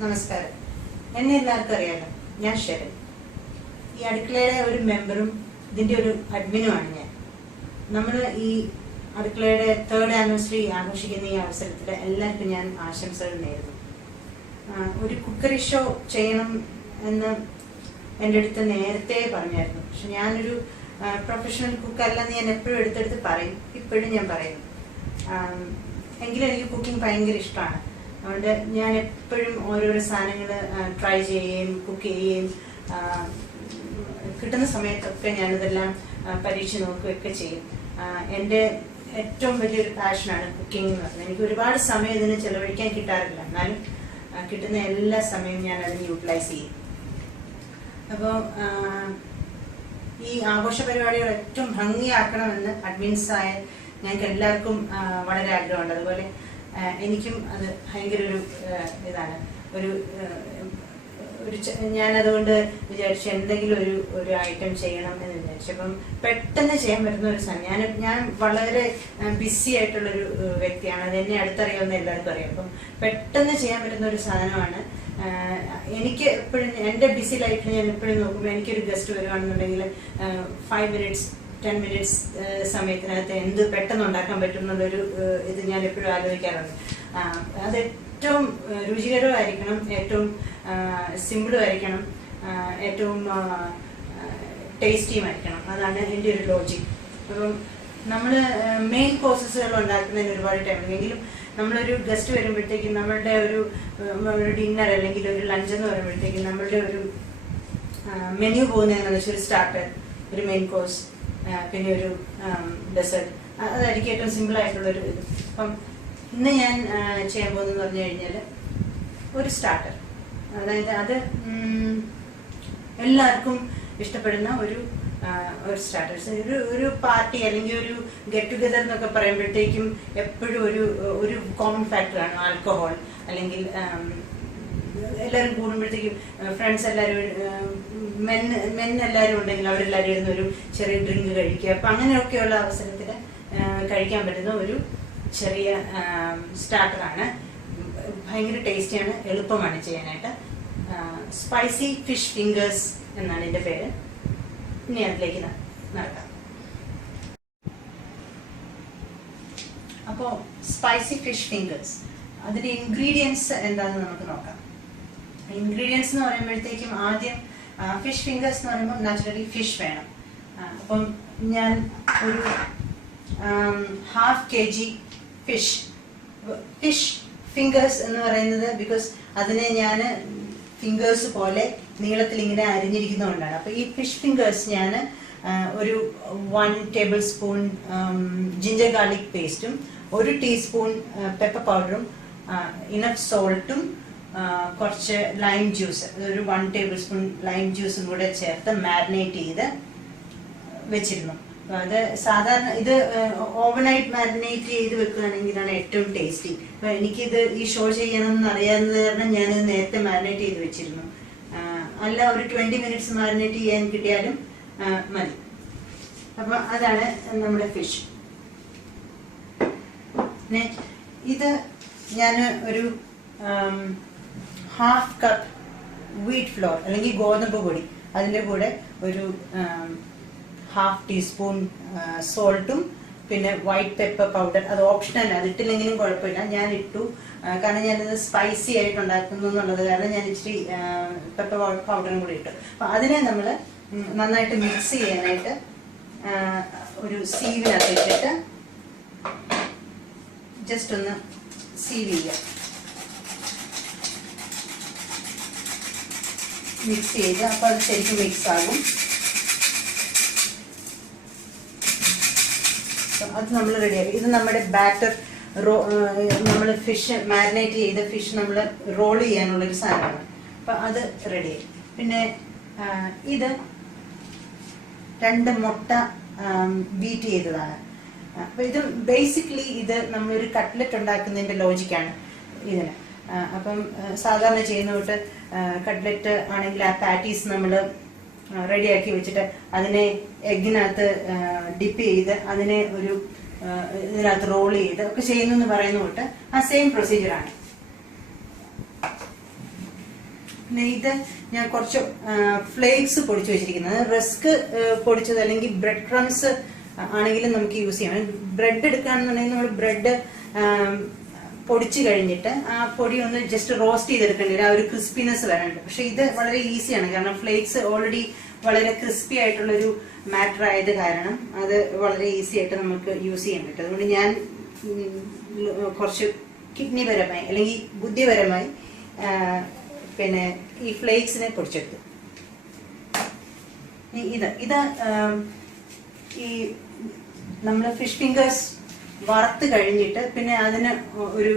നമസ്കാരം. എന്നെ എല്ലാവർക്കും അറിയാലോ, ഞാൻ ഷെറിൻ. ഈ അടുക്കളയുടെ ഒരു മെമ്പറും ഇതിന്റെ ഒരു അഡ്മിനുമാണ് ഞാൻ. നമ്മൾ ഈ അടുക്കളയുടെ 3rd ആനിവേഴ്സറി ആഘോഷിക്കുന്ന ഈ അവസരത്തിൽ എല്ലാവർക്കും ഞാൻ ആശംസകൾ നേരുന്നു. ഒരു കുക്കറി ഷോ ചെയ്യണം എന്ന് എൻ്റെ അടുത്ത് നേരത്തെ പറഞ്ഞായിരുന്നു. പക്ഷെ ഞാനൊരു പ്രൊഫഷണൽ കുക്കല്ലെന്ന് ഞാൻ എപ്പോഴും എടുത്തെടുത്ത് പറയും. ഇപ്പോഴും ഞാൻ പറയുന്നു. എങ്കിലും എനിക്ക് കുക്കിംഗ് ഭയങ്കര ഇഷ്ടമാണ്. അതുകൊണ്ട് ഞാൻ എപ്പോഴും ഓരോരോ സാധനങ്ങൾ ട്രൈ ചെയ്യുകയും കുക്ക് ചെയ്യുകയും കിട്ടുന്ന സമയത്തൊക്കെ ഞാനിതെല്ലാം പരീക്ഷിച്ച് നോക്കുകയൊക്കെ ചെയ്യും. എൻ്റെ ഏറ്റവും വലിയൊരു പാഷനാണ് കുക്കിംഗ് എന്ന് പറഞ്ഞാൽ. എനിക്ക് ഒരുപാട് സമയം ഇതിന് ചിലവഴിക്കാൻ കിട്ടാറില്ല, എന്നാലും കിട്ടുന്ന എല്ലാ സമയവും ഞാൻ അതിന് യൂട്ടിലൈസ് ചെയ്യും. അപ്പോൾ ഈ ആഘോഷ പരിപാടികൾ ഏറ്റവും ഭംഗിയാക്കണമെന്ന് അഡ്മിൻസായ ഞങ്ങൾക്ക് എല്ലാവർക്കും വളരെ ആഗ്രഹമുണ്ട്. അതുപോലെ എനിക്കും അത് ഭയങ്കര ഒരു ഇതാണ്. ഞാനതുകൊണ്ട് വിചാരിച്ചു എന്തെങ്കിലും ഒരു ഐറ്റം ചെയ്യണം എന്ന് വിചാരിച്ചു. അപ്പം പെട്ടെന്ന് ചെയ്യാൻ പറ്റുന്ന ഒരു സാധനം. ഞാൻ വളരെ ബിസി ആയിട്ടുള്ളൊരു വ്യക്തിയാണ്. അത് എന്നെ അടുത്തറിയാവുന്ന എല്ലാവർക്കും അറിയാം. അപ്പം പെട്ടെന്ന് ചെയ്യാൻ പറ്റുന്ന ഒരു സാധനമാണ്. എനിക്ക് എപ്പോഴും എൻ്റെ ബിസി ലൈഫിൽ ഞാൻ എപ്പോഴും നോക്കുമ്പോൾ എനിക്കൊരു ഗസ്റ്റ് വരുവാണെന്നുണ്ടെങ്കിൽ 5 minutes 10 minutes സമയത്തിനകത്ത് എന്ത് പെട്ടെന്ന് ഉണ്ടാക്കാൻ പറ്റും എന്നുള്ളൊരു ഇത് ഞാൻ എപ്പോഴും ആലോചിക്കാറുണ്ട്. അത് ഏറ്റവും രുചികരമായിരിക്കണം, ഏറ്റവും സിമ്പിളും ആയിരിക്കണം, ഏറ്റവും ടേസ്റ്റിയുമായിരിക്കണം. അതാണ് എൻ്റെ ഒരു ലോജിക്. അപ്പം നമ്മൾ മെയിൻ കോഴ്സസുകൾ ഉണ്ടാക്കുന്നതിന് ഒരുപാട് ടൈം എങ്കിലും നമ്മളൊരു ഗസ്റ്റ് വരുമ്പോഴത്തേക്കും നമ്മളുടെ ഒരു ഡിന്നർ അല്ലെങ്കിൽ ഒരു ലഞ്ച് എന്ന് പറയുമ്പോഴത്തേക്കും നമ്മളുടെ ഒരു മെനു പോകുന്നതെന്ന് വെച്ചാൽ ഒരു സ്റ്റാർട്ടർ, ഒരു മെയിൻ കോഴ്സ്, പിന്നെ ഒരു ഡെസേർട്ട്. അതായിരിക്കും ഏറ്റവും സിമ്പിൾ ആയിട്ടുള്ളൊരു ഇത്. അപ്പം ഇന്ന് ഞാൻ ചെയ്യാൻ പോകുന്നതെന്ന് പറഞ്ഞു കഴിഞ്ഞാൽ ഒരു സ്റ്റാർട്ടർ. അതായത് അത് എല്ലാവർക്കും ഇഷ്ടപ്പെടുന്ന ഒരു സ്റ്റാർട്ടേഴ്സ്. ഒരു പാർട്ടി അല്ലെങ്കിൽ ഒരു ഗെറ്റ് ടുഗദർ എന്നൊക്കെ പറയുമ്പോഴത്തേക്കും എപ്പോഴും ഒരു കോമൺ ഫാക്ടറാണ് ആൽക്കഹോൾ. അല്ലെങ്കിൽ എല്ലാവരും കൂടുമ്പോഴത്തേക്കും ഫ്രണ്ട്സ് എല്ലാവരും മെൻ എല്ലാവരും ഉണ്ടെങ്കിൽ അവരെല്ലാവരും ഇരുന്ന് ഒരു ചെറിയ ഡ്രിങ്ക് കഴിക്കുക. അപ്പം അങ്ങനെയൊക്കെയുള്ള അവസരത്തിൽ കഴിക്കാൻ പറ്റുന്ന ഒരു ചെറിയ സ്റ്റാർട്ടറാണ്. ഭയങ്കര ടേസ്റ്റിയാണ്, എളുപ്പമാണ് ചെയ്യാനായിട്ട്. സ്പൈസി ഫിഷ് ഫിംഗേഴ്സ് എന്നാണ് എൻ്റെ പേര്. ഇനി അതിലേക്ക് നടക്കാം. അപ്പോൾ സ്പൈസി ഫിഷ് ഫിംഗേഴ്സ്, അതിൻ്റെ ഇൻഗ്രീഡിയൻസ് എന്താണെന്ന് നമുക്ക് നോക്കാം. ഇൻഗ്രീഡിയൻസ് എന്ന് പറയുമ്പോഴത്തേക്കും ആദ്യം ഫിഷ് ഫിംഗേഴ്സ് എന്ന് പറയുമ്പോൾ നാച്ചുറലി ഫിഷ് വേണം. അപ്പം ഞാൻ ഒരു 1/2 kg ഫിഷ് ഫിംഗേഴ്സ് എന്ന് പറയുന്നത് ബിക്കോസ് അതിനെ ഞാൻ ഫിംഗേഴ്സ് പോലെ നീളത്തിൽ ഇങ്ങനെ അരിഞ്ഞിരിക്കുന്നതുകൊണ്ടാണ്. അപ്പോൾ ഈ ഫിഷ് ഫിംഗേഴ്സ് ഞാൻ ഒരു 1 tablespoon ജിഞ്ചർ ഗാർലിക് പേസ്റ്റും 1 teaspoon പെപ്പർ പൗഡറും ഇനഫ് സോൾട്ടും കുറച്ച് ലൈം ജ്യൂസ്, ഒരു 1 tablespoon ലൈം ജ്യൂസും കൂടെ ചേർത്ത് മാരിനേറ്റ് ചെയ്ത് വെച്ചിരുന്നു. അത് സാധാരണ ഇത് ഓവർനൈറ്റ് മാരിനേറ്റ് ചെയ്ത് വെക്കുകയാണെങ്കിലാണ് ഏറ്റവും ടേസ്റ്റി. അപ്പം എനിക്കിത് ഈ ഷോ ചെയ്യണമെന്ന് അറിയാവുന്നത് കാരണം ഞാനിത് നേരത്തെ മാരിനേറ്റ് ചെയ്ത് വെച്ചിരുന്നു. അല്ല, ഒരു 20 minutes മാരിനേറ്റ് ചെയ്യാൻ കിട്ടിയാലും മതി. അപ്പം അതാണ് നമ്മുടെ ഫിഷ്. പിന്നെ ഇത് ഞാൻ ഒരു 1/2 cup വീറ്റ് ഫ്ലോർ അല്ലെങ്കിൽ ഗോതമ്പ് പൊടി, അതിൻ്റെ കൂടെ ഒരു 1/2 teaspoon സോൾട്ടും പിന്നെ വൈറ്റ് പെപ്പർ പൗഡർ. അത് ഓപ്ഷണൽ, അത് ഇട്ടില്ലെങ്കിലും കുഴപ്പമില്ല. ഞാൻ ഇട്ടു, കാരണം ഞാനിത് സ്പൈസി ആയിട്ട് ഉണ്ടാക്കുന്നു എന്നുള്ളത് കാരണം ഞാൻ ഇച്ചിരി പെപ്പർ പൗഡറും കൂടി ഇട്ടു. അപ്പം അതിനെ നമ്മൾ നന്നായിട്ട് മിക്സ് ചെയ്യാനായിട്ട് ഒരു സീവിനകത്ത് ഇട്ടിട്ട് ജസ്റ്റ് ഒന്ന് സീവ് ചെയ്യുക. മിക്സ് ചെയ്ത് അപ്പോൾ അത് ശരിക്കും മിക്സ് ആകും. അത് നമ്മൾ റെഡിയാക്കി. ഇത് നമ്മുടെ ബാറ്റർ നമ്മൾ ഫിഷ് മാരിനേറ്റ് ചെയ്ത ഫിഷ് നമ്മൾ റോൾ ചെയ്യാനുള്ളൊരു സാധനമാണ്. അപ്പം അത് റെഡിയായി. പിന്നെ ഇത് 2 മുട്ട ബീറ്റ് ചെയ്തതാണ്. അപ്പം ഇത് ബേസിക്കലി ഇത് നമ്മളൊരു കട്ട്ലറ്റ് ഉണ്ടാക്കുന്നതിൻ്റെ ലോജിക്കാണ് ഇതിന്. അപ്പം സാധാരണ ചെയ്യുന്ന തൊട്ട് കട്ട്ലറ്റ് ആണെങ്കിൽ ആ പാറ്റീസ് നമ്മൾ റെഡിയാക്കി വെച്ചിട്ട് അതിനെ എഗ്ഗിനകത്ത് ഡിപ്പ് ചെയ്ത് അതിനെ ഒരു ഇതിനകത്ത് റോൾ ചെയ്ത് ഒക്കെ ചെയ്യുന്നു എന്ന് പറയുന്ന തൊട്ട് ആ സെയിം പ്രൊസീജിയറാണ്. പിന്നെ ഇത് ഞാൻ കുറച്ച് ഫ്ലേക്സ് പൊടിച്ചു വെച്ചിരിക്കുന്നത്, റസ്ക് പൊടിച്ചത് അല്ലെങ്കിൽ ബ്രെഡ് ക്രംസ് ആണെങ്കിലും നമുക്ക് യൂസ് ചെയ്യാം. ബ്രെഡ് എടുക്കുകയാണെന്നുണ്ടെങ്കിൽ നമ്മൾ ബ്രെഡ് പൊടിച്ചു കഴിഞ്ഞിട്ട് ആ പൊടി ഒന്ന് ജസ്റ്റ് റോസ്റ്റ് ചെയ്തെടുക്കേണ്ടി വരും, ആ ഒരു ക്രിസ്പിനെസ് വരാനുണ്ട്. പക്ഷെ ഇത് വളരെ ഈസിയാണ്, കാരണം ഫ്ലേക്സ് ഓൾറെഡി വളരെ ക്രിസ്പി ആയിട്ടുള്ളൊരു മാറ്റർ ആയത് കാരണം അത് വളരെ ഈസി ആയിട്ട് നമുക്ക് യൂസ് ചെയ്യാൻ പറ്റും. അതുകൊണ്ട് ഞാൻ കുറച്ച് കിഡ്നിപരമായി അല്ലെങ്കിൽ ബുദ്ധിപരമായി പിന്നെ ഈ ഫ്ലേക്സിനെ പൊടിച്ചെടുത്തു. ഇത് ഈ നമ്മൾ ഫിഷ് ഫിംഗേഴ്സ് വറുത്ത് കഴിഞ്ഞിട്ട് പിന്നെ അതിന് ഒരു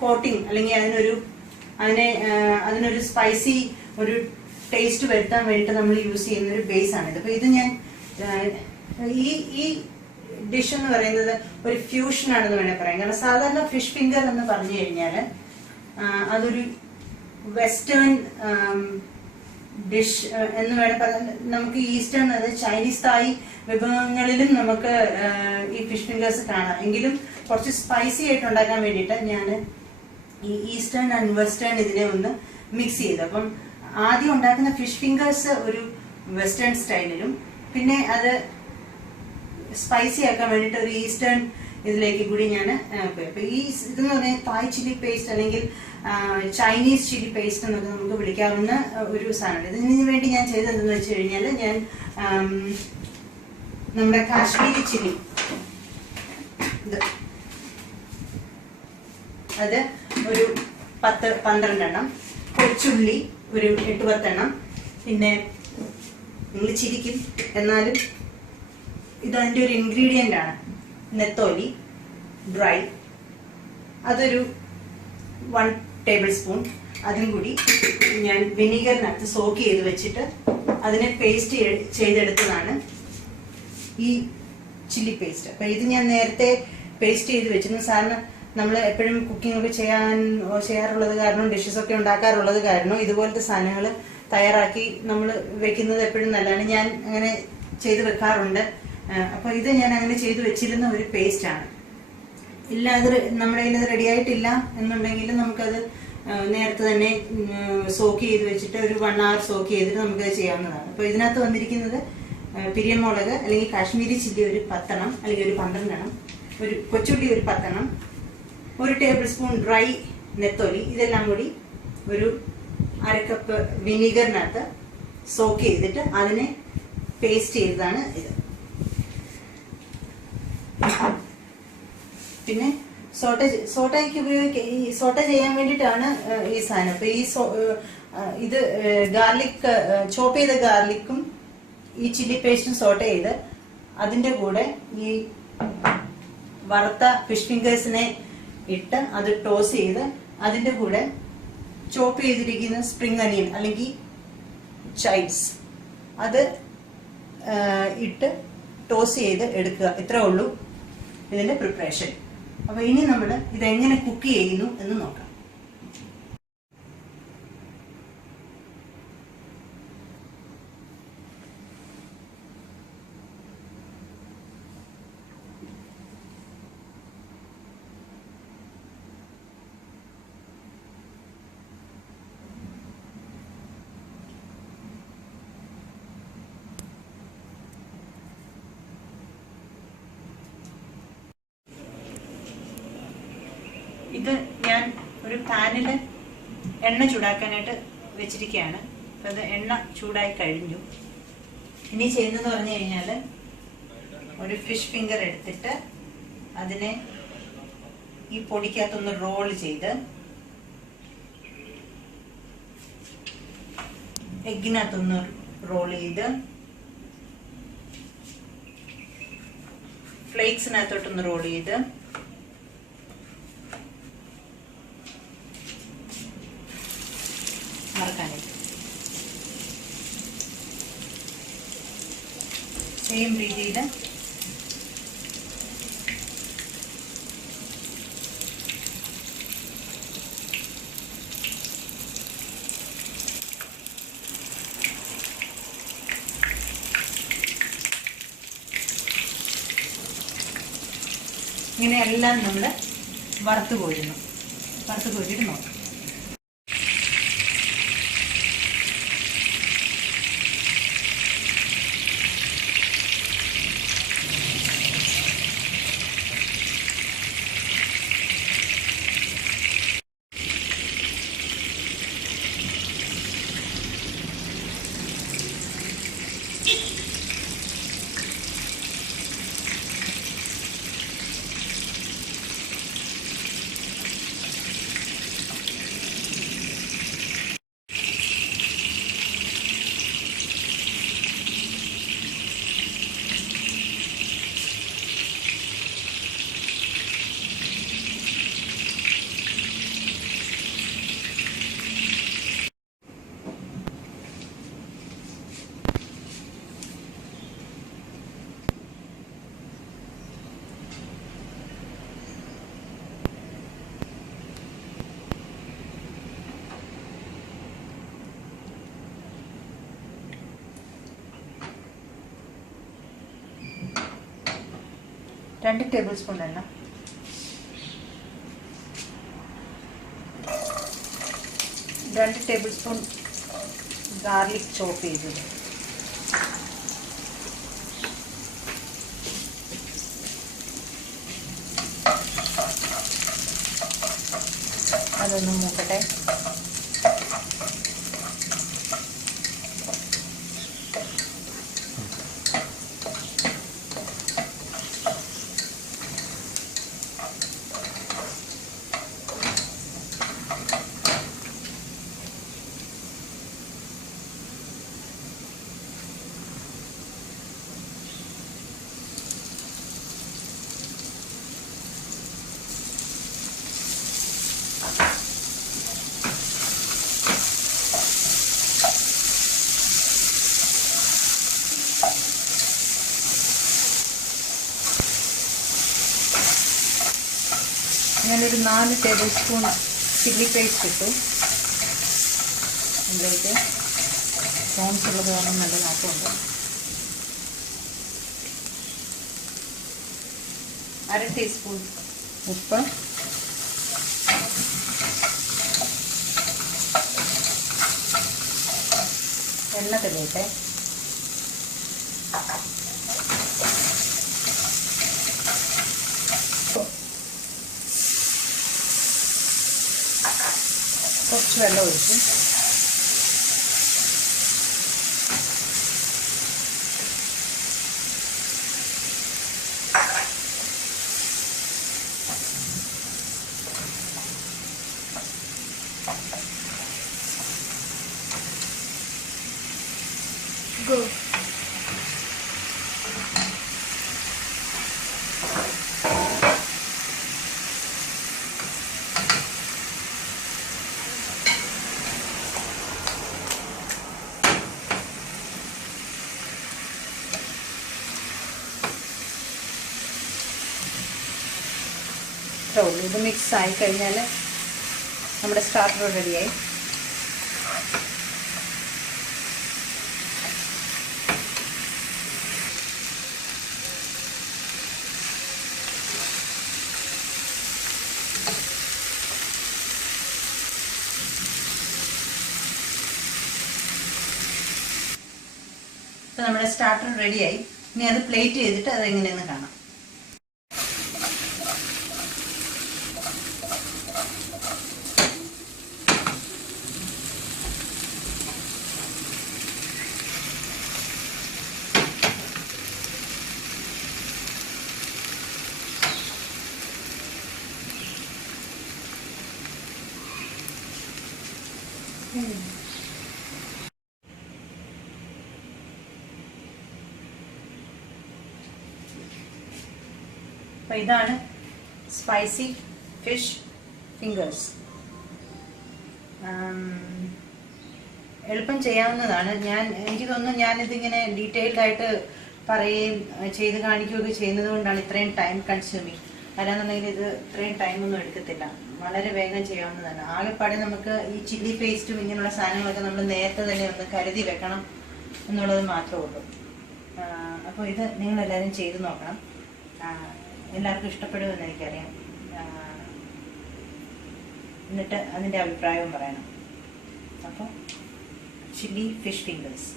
കോട്ടിങ് അല്ലെങ്കിൽ അതിനൊരു സ്പൈസി ഒരു ടേസ്റ്റ് വരുത്താൻ വേണ്ടിയിട്ട് നമ്മൾ യൂസ് ചെയ്യുന്ന ഒരു ബേസ് ആണിത്. അപ്പൊ ഇത് ഞാൻ ഈ ഡിഷ് എന്ന് പറയുന്നത് ഒരു ഫ്യൂഷൻ ആണെന്ന് വേണമെങ്കിൽ പറയാം. കാരണം സാധാരണ ഫിഷ് ഫിംഗർ എന്ന് പറഞ്ഞു കഴിഞ്ഞാൽ അതൊരു വെസ്റ്റേൺ ഡിഷ് എന്ന് വേണം പറയാൻ. നമുക്ക് ഈസ്റ്റേൺ അതായത് ചൈനീസ് തായ് വിഭവങ്ങളിലും നമുക്ക് ഈ ഫിഷ് ഫിംഗേഴ്സ് കാണാം. എങ്കിലും കുറച്ച് സ്പൈസി ആയിട്ട് ഉണ്ടാക്കാൻ വേണ്ടിയിട്ട് ഞാൻ ഈ ഈസ്റ്റേൺ ആൻഡ് വെസ്റ്റേൺ ഇതിനെ ഒന്ന് മിക്സ് ചെയ്തു. അപ്പം ആദ്യം ഉണ്ടാക്കുന്ന ഫിഷ് ഫിംഗേഴ്സ് ഒരു വെസ്റ്റേൺ സ്റ്റൈലിലും പിന്നെ അത് സ്പൈസി ആക്കാൻ വേണ്ടിയിട്ട് ഒരു ഈസ്റ്റേൺ ഇതിലേക്ക് കൂടി ഞാൻ പോയി. അപ്പൊ ഈ ഇതെന്ന് പറഞ്ഞാൽ തായ് ചില്ലി പേസ്റ്റ് അല്ലെങ്കിൽ ചൈനീസ് ചില്ലി പേസ്റ്റ് എന്നൊക്കെ നമുക്ക് വിളിക്കാവുന്ന ഒരു സാധനമാണ്. ഇതിന് വേണ്ടി ഞാൻ ചെയ്തതെന്ന് വെച്ച് കഴിഞ്ഞാൽ ഞാൻ നമ്മുടെ കാശ്മീരി ചില്ലി അത് ഒരു 10-12 എണ്ണം, കൊച്ചുള്ളി ഒരു 8-10 എണ്ണം, പിന്നെ നിങ്ങൾ ചിരിക്കും എന്നാലും ഇതതിൻ്റെ ഒരു ഇൻഗ്രീഡിയൻ്റ് ആണ്, നെത്തോലി ഡ്രൈ, അതൊരു 1 ടേബിൾ സ്പൂൺ. അതിനും കൂടി ഞാൻ വിനീഗറിനകത്ത് സോക്ക് ചെയ്ത് വെച്ചിട്ട് അതിനെ പേസ്റ്റ് ചെയ്തെടുത്തതാണ് ഈ ചില്ലി പേസ്റ്റ്. അപ്പൊ ഇത് ഞാൻ നേരത്തെ പേസ്റ്റ് ചെയ്ത് വെച്ചിരുന്നു. സാറിന് നമ്മൾ എപ്പോഴും കുക്കിംഗ് ഒക്കെ ചെയ്യാറുള്ളത് കാരണം, ഡിഷസ് ഒക്കെ ഉണ്ടാക്കാറുള്ളത് കാരണം ഇതുപോലത്തെ സാധനങ്ങൾ തയ്യാറാക്കി നമ്മൾ വെക്കുന്നത് എപ്പോഴും നല്ലതാണ്. ഞാൻ അങ്ങനെ ചെയ്ത് വെക്കാറുണ്ട്. അപ്പൊ ഇത് ഞാൻ അങ്ങനെ ചെയ്ത് വെച്ചിരുന്ന ഒരു പേസ്റ്റ് ആണ്. ഇല്ല അത് നമ്മുടെ കയ്യിൽ റെഡി ആയിട്ടില്ല എന്നുണ്ടെങ്കിൽ നമുക്കത് നേരത്തെ തന്നെ സോക്ക് ചെയ്ത് വെച്ചിട്ട് ഒരു 1 hour സോക്ക് ചെയ്തിട്ട് നമുക്കത് ചെയ്യാവുന്നതാണ്. അപ്പൊ ഇതിനകത്ത് വന്നിരിക്കുന്നത് പിരിയമുളക് അല്ലെങ്കിൽ കാശ്മീരി ചില്ലി ഒരു 10 എണ്ണം അല്ലെങ്കിൽ ഒരു 12 എണ്ണം, ഒരു കൊച്ചുള്ളി ഒരു 10 എണ്ണം, 1 ടേബിൾ സ്പൂൺ ഡ്രൈ നെത്തോലി, ഇതെല്ലാം കൂടി ഒരു 1/2 കപ്പ് വിനീഗറിനകത്ത് സോക്ക് ചെയ്തിട്ട് അതിനെ പേസ്റ്റ് ചെയ്തതാണ് ഇത്. പിന്നെ സോട്ടയ്ക്ക് സോട്ട ചെയ്യാൻ വേണ്ടിയിട്ടാണ് ഈ സാധനം. അപ്പൊ ഇത് ഗാർലിക്, ചോപ്പ് ചെയ്ത ഗാർലിക്കും ഈ ചില്ലി പേസ്റ്റും സോട്ട ചെയ്ത് അതിന്റെ കൂടെ ഈ വറുത്ത ഫിഷ് ഫിംഗേഴ്സിനെ ഇട്ട് അത് ടോസ് ചെയ്ത് അതിന്റെ കൂടെ ചോപ്പ് ചെയ്തിരിക്കുന്ന സ്പ്രിംഗ് അനിയൻ അല്ലെങ്കിൽ ചൈവ്സ് അത് ഇട്ട് ടോസ് ചെയ്ത് എടുക്കുക. ഇത്രേ ഉള്ളൂ ഇതിന്റെ പ്രിപ്പറേഷൻ. അപ്പൊ ഇനി നമ്മൾ ഇതെങ്ങനെ കുക്ക് ചെയ്യുന്നു എന്ന് നോക്കാം. ഇത് ഞാൻ ഒരു പാനിൽ എണ്ണ ചൂടാക്കാനായിട്ട് വെച്ചിരിക്കുകയാണ്. അപ്പം അത് എണ്ണ ചൂടായി കഴിഞ്ഞു. ഇനി ചെയ്യുന്നതെന്ന് പറഞ്ഞു കഴിഞ്ഞാൽ ഒരു ഫിഷ് ഫിംഗർ എടുത്തിട്ട് അതിനെ ഈ പൊടിക്കകത്തൊന്ന് റോൾ ചെയ്ത് എഗ്ഗിനകത്തൊന്ന് റോൾ ചെയ്ത് ഫ്ലേക്സിനകത്തോട്ടൊന്ന് റോൾ ചെയ്ത് മറക്കാനായിട്ട് സെയിം രീതിയിൽ ഇങ്ങനെയെല്ലാം നമ്മൾ വറുത്ത് കോരിയിട്ട് നോക്കാം. 2 ടേബിൾ സ്പൂൺ എണ്ണ, 2 ടേബിൾ സ്പൂൺ ഗാർലിക് ചോപ്പ് ചെയ്തത്, അതൊന്ന് മൂക്കട്ടെ. ഞാനൊരു 4 ടേബിൾ സ്പൂൺ ചില്ലി പേസ്റ്റ് ഇട്ടു. ഇതിലേക്ക് സോൺസ് ഉള്ളത് കാരണം നല്ല നാട്ടമുണ്ട്. 1/2 ടീസ്പൂൺ ഉപ്പ്, എണ്ണ തെളിയട്ടെ. കുറച്ച് വെള്ളം ഒഴിച്ചു. ഇത് മിക്സ് ആയി കഴിഞ്ഞാൽ നമ്മുടെ സ്റ്റാർട്ടർ റെഡിയായി. ഇപ്പം നമ്മുടെ സ്റ്റാർട്ടർ റെഡിയായി. ഇനി അത് പ്ലേറ്റ് ചെയ്തിട്ട് അതെങ്ങനെയെന്ന് കാണാം. അപ്പോൾ ഇതാണ് സ്പൈസി ഫിഷ് ഫിംഗേഴ്സ്. എളുപ്പം ചെയ്യാവുന്നതാണ്. എനിക്ക് തോന്നുന്നു ഞാനിതിങ്ങനെ ഡീറ്റെയിൽഡ് ആയിട്ട് പറയുകയും ചെയ്ത് കാണിക്കുകയൊക്കെ ചെയ്യുന്നത് കൊണ്ടാണ് ഇത്രയും ടൈം കൺസ്യൂമിങ്. അല്ലാന്നുണ്ടെങ്കിൽ ഇത് ഇത്രയും ടൈമൊന്നും എടുക്കത്തില്ല, വളരെ വേഗം ചെയ്യാവുന്നതാണ്. ആകെപ്പാടെ നമുക്ക് ഈ ചില്ലി പേസ്റ്റും ഇങ്ങനെയുള്ള സാധനങ്ങളൊക്കെ നമ്മൾ നേരത്തെ തന്നെ ഒന്ന് കരുതി വെക്കണം എന്നുള്ളത് മാത്രമേ ഉള്ളൂ. അപ്പോൾ ഇത് നിങ്ങളെല്ലാവരും ചെയ്ത് നോക്കണം. എല്ലാവർക്കും ഇഷ്ടപ്പെടുമെന്ന് എനിക്കറിയാം. എന്നിട്ട് അതിൻ്റെ അഭിപ്രായവും പറയണം. അപ്പോൾ ചില്ലി ഫിഷ് ഫിംഗേഴ്സ്.